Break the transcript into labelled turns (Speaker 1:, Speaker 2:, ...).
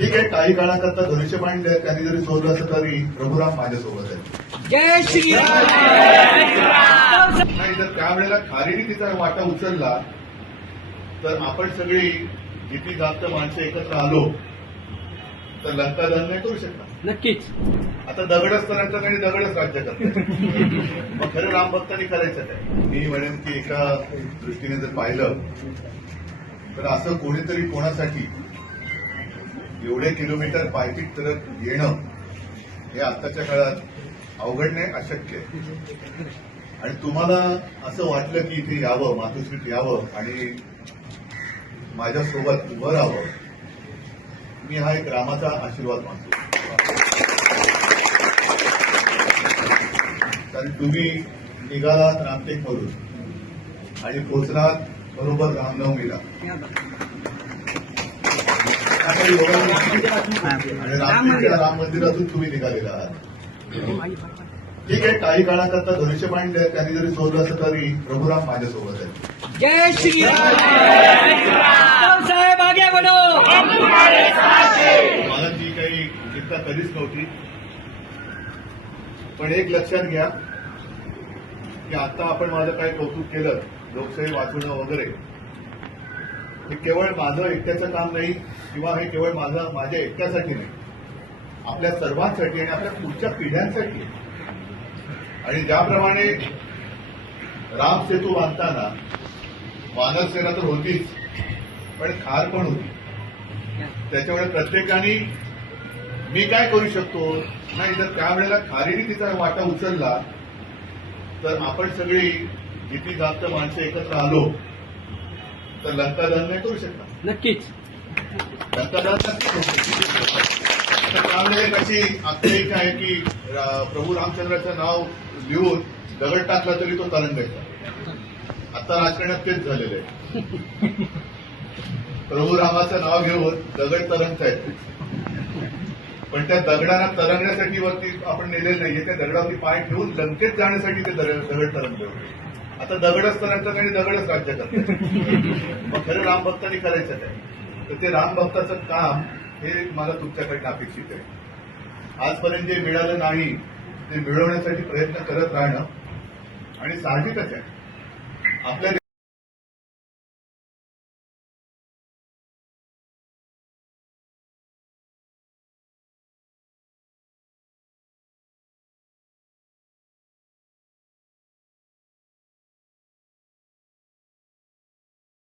Speaker 1: ठीक आहे काही काळाकरता धनुष्यबाण त्यांनी जरी सोडलं असं तरी प्रभुराम माझ्यासोबत आहे
Speaker 2: जय श्री
Speaker 1: नाही जर त्यावेळेला खारीने तिचा वाटा उचलला तर आपण सगळी किती जास्त माणसं एकत्र आलो तर लंका दहन नाही करू शकणार. नक्कीच. आता दगडच तर आणि दगडच राज्य करतात. मग खरं राम भक्तांनी करायचं काय? मी म्हणेन की एका दृष्टीने जर पाहिलं तर असं कोणीतरी कोणासाठी एवढे किलोमीटर पायपीट करत येणं हे आत्ताच्या काळात अवघड नाही अशक्य आणि तुम्हाला असं वाटलं की इथे यावं मातोश्रीत यावं आणि माझ्यासोबत उभं राहावं मी हा एक रामाचा आशीर्वाद मानतो. कारण तुम्ही निघालात रामटेक मधून आणि पोचलात बरोबर रामनवमीला. राम मंदिरातून तुम्ही निघालेला आहात. ठीक आहे काही काळाकरता धनुष्यबाण त्यांनी जरी सोडलं असं तरी प्रभुराम माझ्यासोबत आहे
Speaker 2: जय श्री साहेब आगे बढो.
Speaker 1: मला ती काही चिंता कधीच नव्हती. पण एक लक्षात घ्या की आता आपण माझं काय कौतुक केलं लोकशाही वाचवणं वगैरे हे केवळ माझं एकट्याचं काम नाही किंवा हे केवळ माझं माझ्या एकट्यासाठी नाही. आपल्या सर्वांसाठी आणि आपल्या पुढच्या पिढ्यांसाठी. आणि ज्याप्रमाणे राम सेतू बांधताना वानर सेना तर होतीच पण खार पण होती. त्याच्यामुळे प्रत्येकाने मी काय करू शकतो? नाही जर त्यावेळेला खारीने तिचा वाटा उचलला तर आपण सगळी किती जास्त माणसं एकत्र आलो. तर लंका दहन नाही करू शकणार. नक्कीच. लंका दहन नक्की करू शकणार. आता त्यावेळेला एक अशी आख्यायिका आहे की प्रभू रामचंद्राचं नाव लिहून दगड टाकला तरी तो तरंगायचा. आता राजकारणात तेच झालेलं आहे. प्रभू रामाचं नाव घेऊन दगड तरंगतायत. पण त्या दगडांना तरंगण्यासाठी वरती आपण नेलेलं नाहीये. त्या दगडावरती पाय ठेवून लंकेत जाण्यासाठी ते दगड दगड तरंगले होते आता दगडच तरंगतात आणि दगडच राज्य करतात. मग खरं राम करायचं काय? तर ते राम भक्ताचं काम हे मला तुमच्याकडनं अपेक्षित आहे. आजपर्यंत जे मिळालं नाही ते मिळवण्यासाठी प्रयत्न करत राहणं आणि साहजिकच आहे. आपल्या